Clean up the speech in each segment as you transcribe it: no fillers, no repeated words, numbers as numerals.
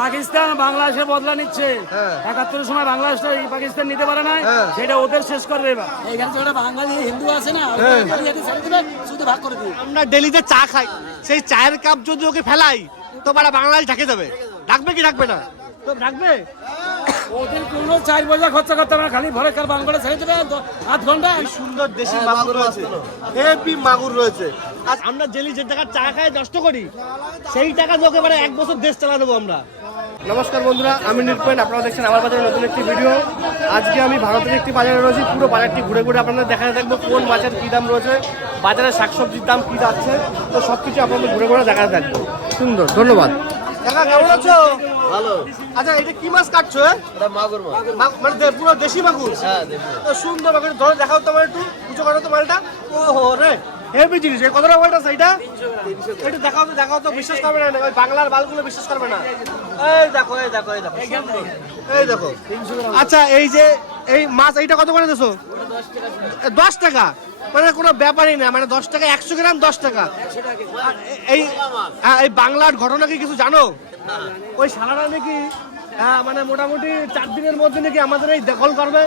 পাকিস্তান বাংলাদেশের বদলা নিচ্ছে। ৭১-এর সময় বাংলাদেশ পাকিস্তান নিতে পারে না, সেটা ওদের শেষ করবে এবার। এখানে তো একটা বাঙালি হিন্দু আছে না, শুধু ভাগ করে দিই। আমরা ডেলিতে চা খাই, সেই চায়ের কাপ যদি ওকে ফেলাই তো বাংলাদেশ ঢাকে যাবে। ডাকবে কি ডাকবে না? তো ডাকবে। ওদের কোনো ৪ পয়সা খরচা করতে হবে না, খালি ভরে কাল বাংলা ছেড়ে দেবে ৮ ঘন্টা। সুন্দর দেশি মাগুর রয়েছে, হেভি মাগুর রয়েছে। আজ আমরা ডেলি যে টাকা চা খাই নষ্ট করি, সেই টাকা দিয়ে ওকে ১ বছর দেশ চালা দেবো আমরা। নমস্কার বন্ধুরা, আমি নির্পয়েন, আপনারা দেখছেন আমার বাজারে নতুন একটি ভিডিও। আজকে আমি ভারতের একটি বাজারে রয়েছি, পুরো বাজারটি ঘুরে ঘুরে আপনাদের দেখাতে থাকবো কোন মাছের কী দাম রয়েছে, বাজারে শাকসবজির দাম কী যাচ্ছে, তো সব কিছু আপনাদের ঘুরে ঘুরে দেখাতে থাকবো। সুন্দর, ধন্যবাদ। কাকা কেমন আছো? ভালো। আচ্ছা, এটা কি মাছ কাটছো? এটা মাগুর মাছ। মানে পুরো দেশি মাগুর? হ্যাঁ, দেশি। তো সুন্দর মাগুর, ধরে দেখাও তো আমার একটু, উঁচু করো তো মালটা। ওহো রে, হেভি জিনিস। এই কত টাকা মালটা সেইটা? এটা দেখাও তো, বিশ্বাস করবে না, ওই বাংলার বালগুলো বিশ্বাস করবে না। এই দেখো, এই দেখো, এই দেখো, এই দেখো। আচ্ছা, এই যে এই মাছ, এইটা কত করে দিছো? 10 টাকা। মানে কোনো ব্যাপারই না, মানে 10 টাকা 100 গ্রাম 10 টাকা। এই বাংলার ঘটনা কি কিছু জানো? ওই সালারা নাকি মানে মোটামুটি 4 দিনের মধ্যে নাকি আমাদের এই দখল করবে।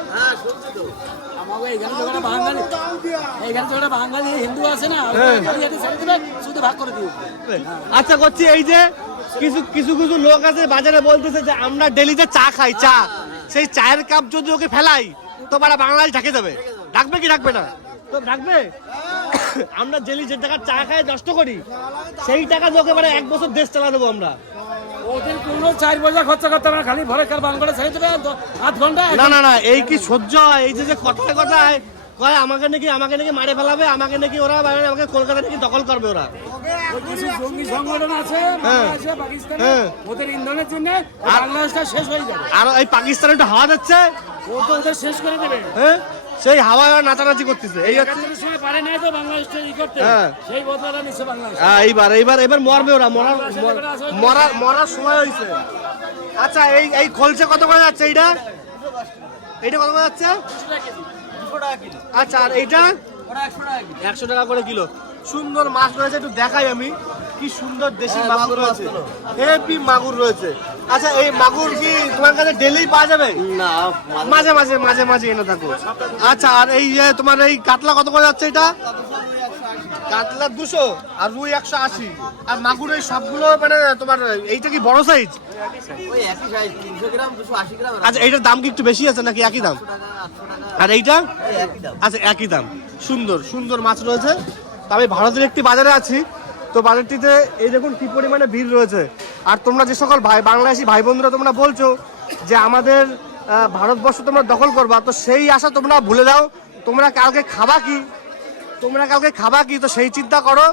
বাঙালি হিন্দু আছে না, শুধু ভাগ করে দিই। আচ্ছা করছি, এই যে কিছু কিছু লোক আছে বাজারে বলতেছে যে আমরা ডেলিতে চা খাই, চা, সেই চায়ের কাপ যদি ওকে ফেলাই তো বাংলাদেশ ঢাকে যাবে। ডাকবে কি ডাকবে না? তো ডাকবে। আমরা ডেলি যে টাকা চা খাই নষ্ট করি, সেই টাকা দিয়ে ওকে 1 বছর দেশ চালা দেবো আমরা। ওদের কোনো ৪ পয়সা খরচা করতে হবে না, খালি ভরে কাল বাংলা ছেড়ে দেবে ৮ ঘন্টা। না, এই কি সহ্য হয়? এই যে কথায় কথায় কয় আমাকে নাকি মারে ফেলাবে, আমাকে নাকি ওরা আমাকে কলকাতা নাকি দখল করবে ওরা। কিছু জঙ্গি সংগঠন আছে বাংলাদেশে, পাকিস্তানে, ওদের ইন্ধনের জন্য বাংলাদেশটা শেষ হয়ে যাবে। আর এই পাকিস্তানে একটা হাওয়া যাচ্ছে, ও তো ওদের শেষ করে দেবে। হ্যাঁ, সেই হাওয়ায় নাচানাচি করতেছে। এই সময় পারে নাই তো বাংলাদেশটা ই করতে, সেই বদলাটা নিচ্ছে বাংলাদেশ। এইবার মরবে ওরা, মরার সময় হয়েছে। আচ্ছা, এই খলছে কত করে যাচ্ছে? এইটা কত করে যাচ্ছে? আচ্ছা, আর এইটা 100 টাকা করে কিলো। সুন্দর মাছ রয়েছে, একটু দেখাই আমি। কি সুন্দর দেশি মাগুর রয়েছে, হেভি মাগুর রয়েছে। আচ্ছা, এই মাগুর কি তোমার কাছে ডেলি পাওয়া যাবে? না, মাঝে এনে থাকো। আচ্ছা, আর এই যে তোমার এই কাতলা কত করে যাচ্ছে? এটা কাতলা 200 আর রুই 180। আর মাগুর এই সবগুলো মানে তোমার এইটা কি বড় সাইজ? ওই একই সাইজ, 300 গ্রাম 280 গ্রাম। আচ্ছা, এইটার দাম কি একটু বেশি আছে নাকি একই দাম? 800 টাকা। আর এইটা? একই দাম। আচ্ছা, একই দাম। সুন্দর সুন্দর মাছ রয়েছে। তবে ভারতের একটি বাজারে আছি, তো বাজারটিতে এই দেখুন কি পরিমাণে ভিড় রয়েছে। আর তোমরা যে সকল বাংলাদেশি ভাই বন্ধুরা তোমরা বলছো যে আমাদের ভারতবর্ষ তোমরা দখল করবা, তো সেই আশা তোমরা ভুলে দাও। তোমরা কালকে খাবা কি, তো সেই চিন্তা করো।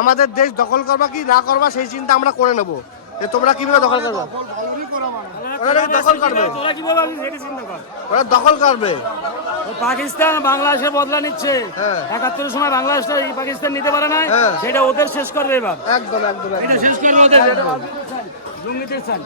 আমাদের দেশ দখল করবা কি না করবা, সেই চিন্তা আমরা করে নেবো যে তোমরা কিভাবে দখল করবা। ওরা দখল করবে, ওরা দখল করবে। পাকিস্তান বাংলাদেশের বদলা নিচ্ছে। ৭১-এর সময় বাংলাদেশ পাকিস্তান নিতে পারে না, সেটা ওদের শেষ করবে এবার। একদম এটা শেষ করবে ওদের, জঙ্গিদের চাল।